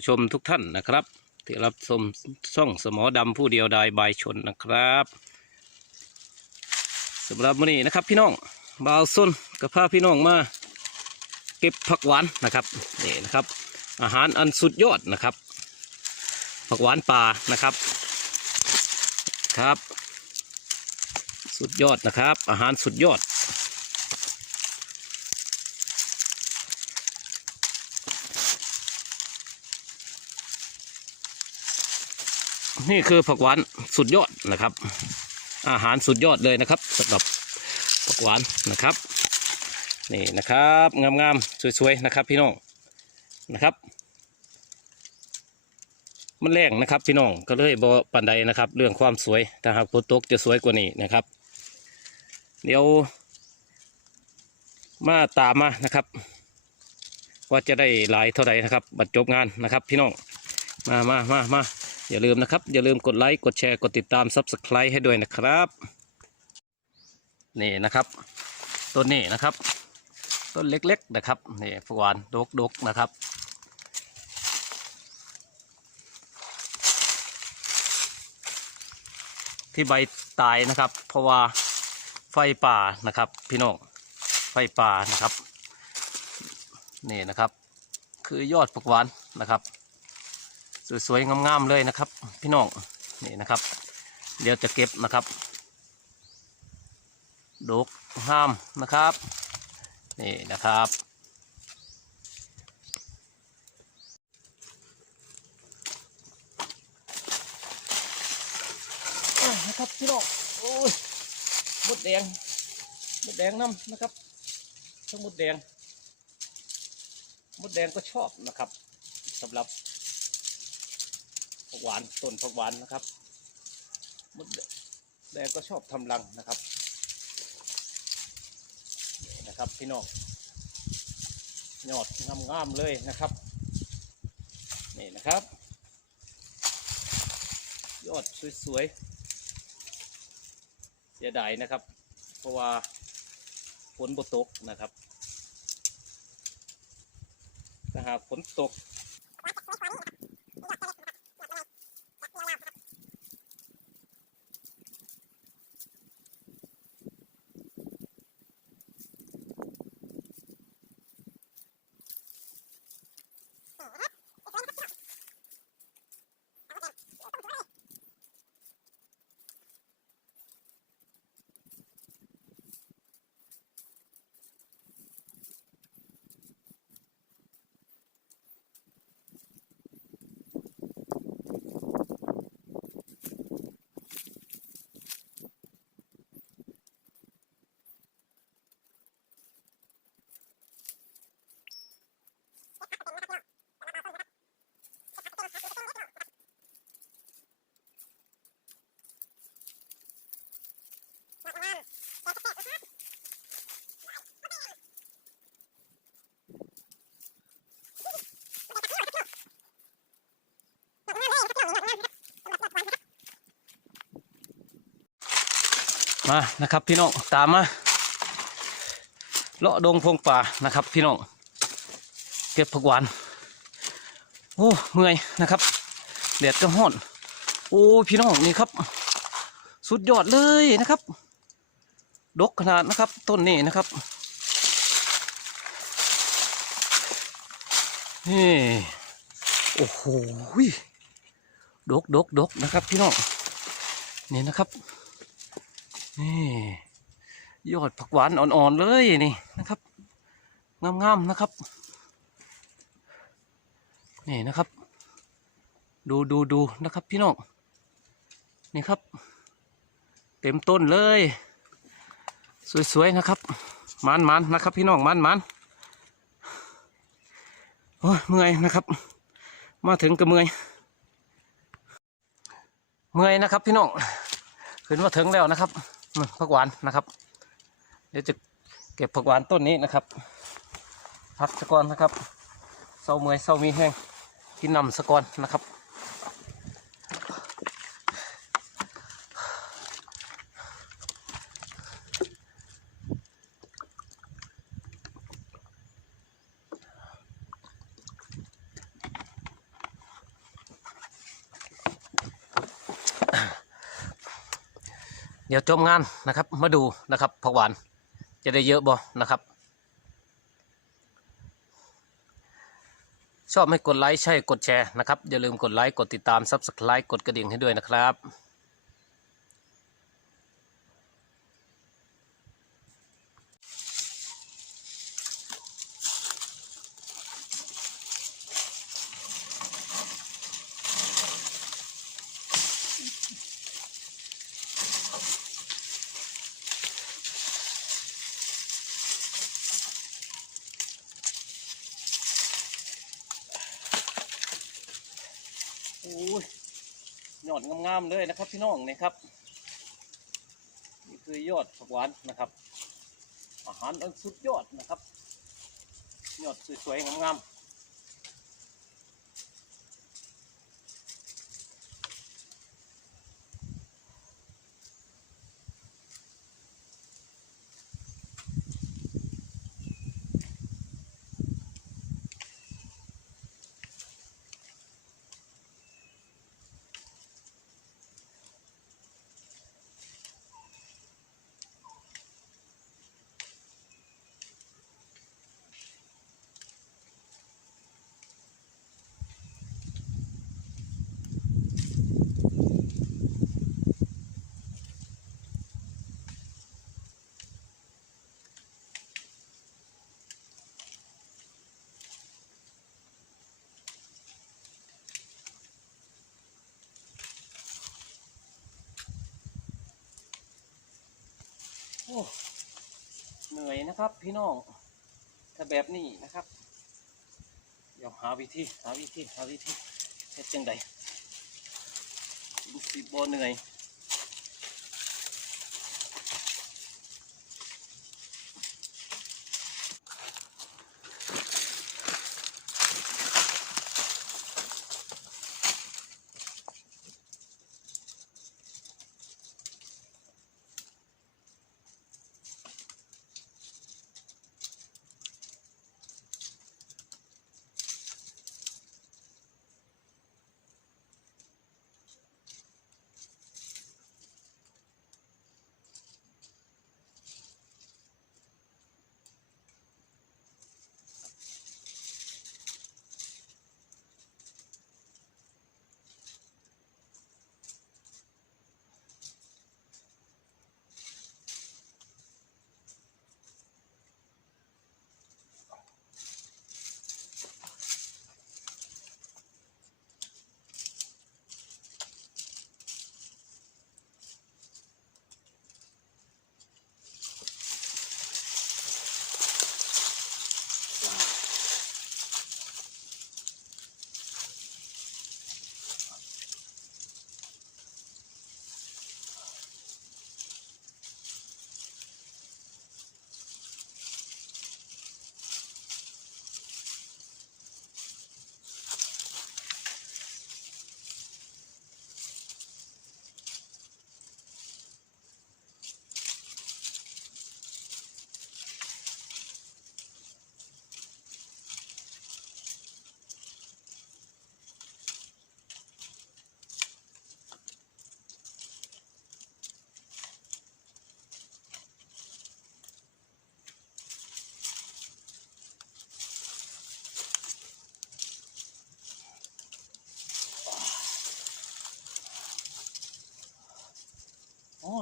ผู้ชมทุกท่านนะครับ ที่รับชมช่องสมอดำผู้เดียวดายบายชนนะครับสำหรับวันนี้นะครับพี่น้องบ่าวส้นกับพาพี่น้องมา เก็บผักหวานนะครับนี่นะครับ อาหารอันสุดยอดนะครับ ผักหวานป่านะครับครับ สุดยอดนะครับ อาหารสุดยอด นี่คือผักหวานสุดยอดนะครับ อาหารสุดยอดเลยนะครับสำหรับผักหวานนะครับ นี่นะครับงามๆสวยๆนะครับพี่น้องนะครับ มันแรงนะครับพี่น้องก็เลยบอปันใดนะครับ เรื่องความสวยถ้าหากฝนตกจะสวยกว่านี้นะครับ เดี๋ยว มาตามมานะครับ ว่าจะได้หลายเท่าไหร่นะครับ บัดจบงานนะครับ พี่น้องมามามามา อย่าลืมนะครับ อย่าลืมกดไลค์กดแชร์กดติดตาม Subscribe ให้ด้วยนะครับ นี่นะครับ ต้นนี้นะครับ ต้นเล็กๆนะครับนี่ผักหวานดกๆนะครับ ที่ใบตายนะครับ เพราะว่าไฟป่านะครับ พี่น้องไฟป่านะครับ นี่นะครับ คือยอดผักหวานนะครับ สวยๆงามๆเลยนะครับ พี่น้องนี่นะครับ เดี๋ยวจะเก็บนะครับดกห้ามนะครับนี่นะครับ นะครับพี่น้องโอ้ยมดแดงมดแดงน้ำนะครับทั้งมดแดงมดแดงก็ชอบนะครับสำหรับ ผักหวานต้นผักหวานนะครับมดแดงก็ชอบทำรังนะครับนี่นะครับพี่น้องยอดงามๆเลยนะครับนี่นะครับ ยอดสวยๆเสียดายนะครับ เพราะว่าฝนบตกนะครับถ้าหากฝนตก มานะครับพี่น้องตามมาเลาะดงพงป่านะครับ พี่น้องเก็บผักหวานโอ้เมื่อยนะครับแดดก็ห้อนโอ้พี่น้องนี่ครับ สุดยอดเลยนะครับดกขนาดนะครับ ต้นนี้นะครับนี่โอ้โหดกดกดกนะครับ พี่น้องนี่นะครับ นี่ยอดผักหวานอ่อนๆเลยนี่นะครับงามๆนะครับ นี่นะครับ ดูดูดูนะครับ พี่น้องนี่ครับ เต็มต้นเลย สวยๆนะครับมันมันๆนะครับ พี่น้องมันมันโอ้ยเมื่อยนะครับ มาถึงก็เมื่อยเมื่อยนะครับ พี่น้องขึ้นมาถึงแล้วนะครับ ผักหวานนะครับ เดี๋ยวจะเก็บผักหวานต้นนี้นะครับพักสะกอนนะครับเศร้าเมื่อยเศร้ามีแห้งกินนำสะกอนนะครับ เดี๋ยวจบงานนะครับ มาดูนะครับผักหวานจะได้เยอะบ่นะครับ ชอบให้กดไลค์ใช่กดแชร์นะครับ อย่าลืมกดไลค์กดติดตาม Subscribe กดกระดิ่งให้ด้วยนะครับ ดงามๆเลยนะครับพี่น้องนะครับนี่คือยอดผักหวานนะครับ อาหารอันสุดยอดนะครับ ยอดสวยๆงามๆ เหนื่อยนะครับพี่น้อง ถ้าแบบนี้นะครับ เดี๋ยวหาวิธีหาวิธีหาวิธีเฮ็ดจังใดสิบ่เหนื่อย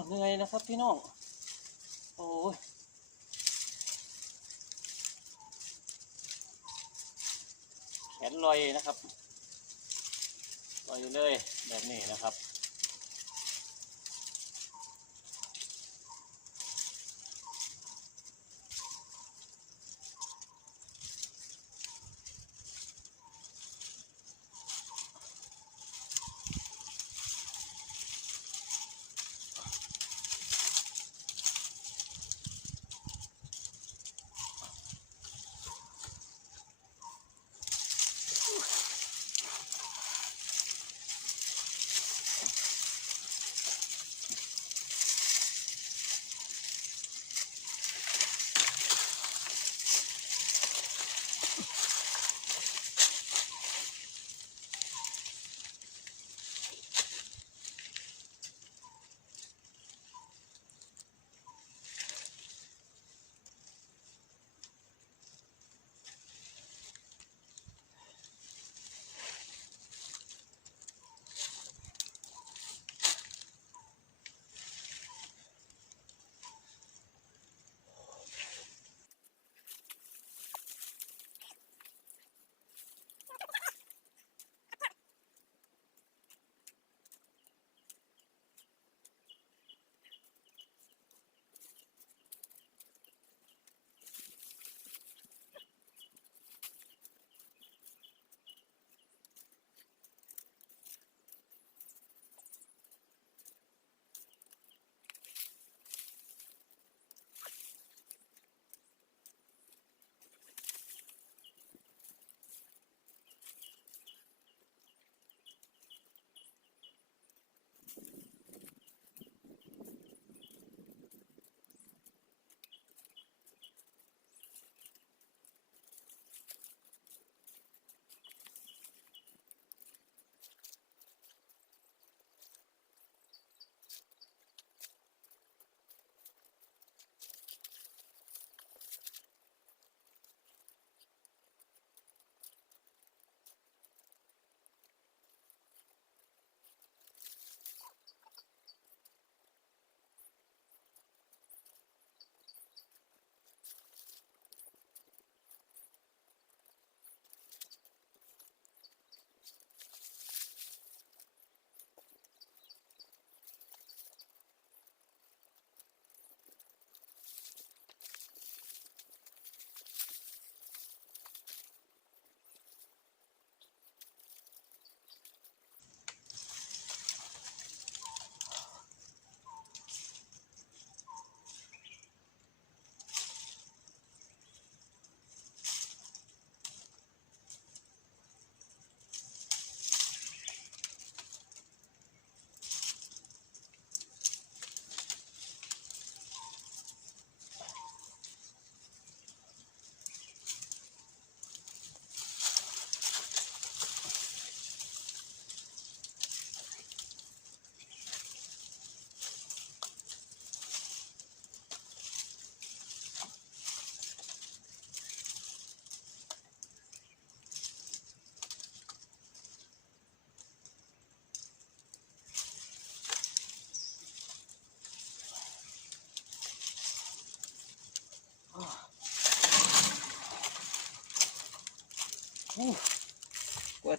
เหนื่อยนะครับพี่น้อง โอ้ยแขนลอยนะครับลอยอยู่เลยแบบนี้นะครับ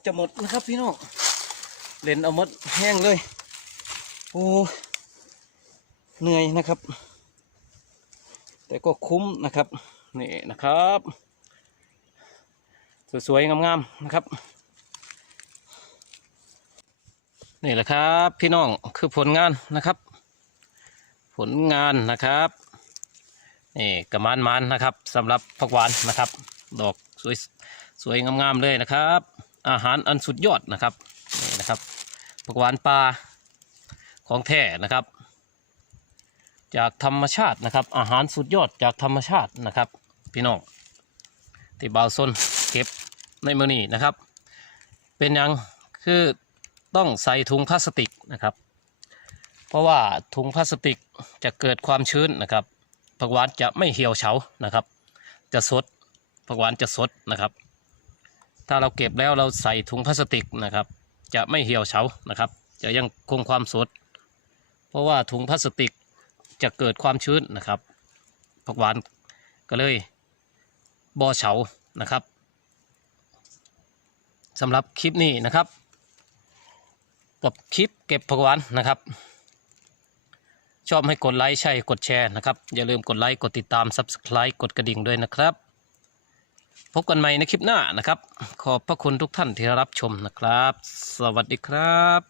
จะหมดนะครับพี่น้องเล่นเอาหมดแห้งเลย โอ้เหนื่อยนะครับ แต่ก็คุ้มนะครับ นี่นะครับ สวยๆ งามๆ นะครับ นี่แหละครับพี่น้องคือผลงานนะครับ ผลงานนะครับนี่กระมานมันนะครับสำหรับผักหวานนะครับ ดอกสวยสวยงามๆเลยนะครับ อาหารอันสุดยอดนะครับนี่นะครับผักหวานปลาของแท้นะครับ จากธรรมชาตินะครับ อาหารสุดยอดจากธรรมชาตินะครับ พี่น้องที่บ่าวซนเก็บในมือนี้นะครับ เป็นยังคือต้องใส่ถุงพลาสติกนะครับ เพราะว่าถุงพลาสติกจะเกิดความชื้นนะครับผักหวานจะไม่เหี่ยวเฉานะครับ จะสดผักหวานจะสดนะครับ ถ้าเราเก็บแล้วเราใส่ถุงพลาสติกนะครับ จะไม่เหี่ยวเฉานะครับ จะยังคงความสด เพราะว่าถุงพลาสติกจะเกิดความชื้นนะครับผักหวานก็เลยบอเฉานะครับสำหรับคลิปนี้นะครับ กับคลิปเก็บผักหวานนะครับ ชอบให้กดไลค์ใช่กดแชร์นะครับ อย่าลืมกดไลค์กดติดตาม Subscribe กดกระดิ่งด้วยนะครับ พบกันใหม่ในคลิปหน้านะครับ ขอบพระคุณทุกท่านที่รับชมนะครับ สวัสดีครับ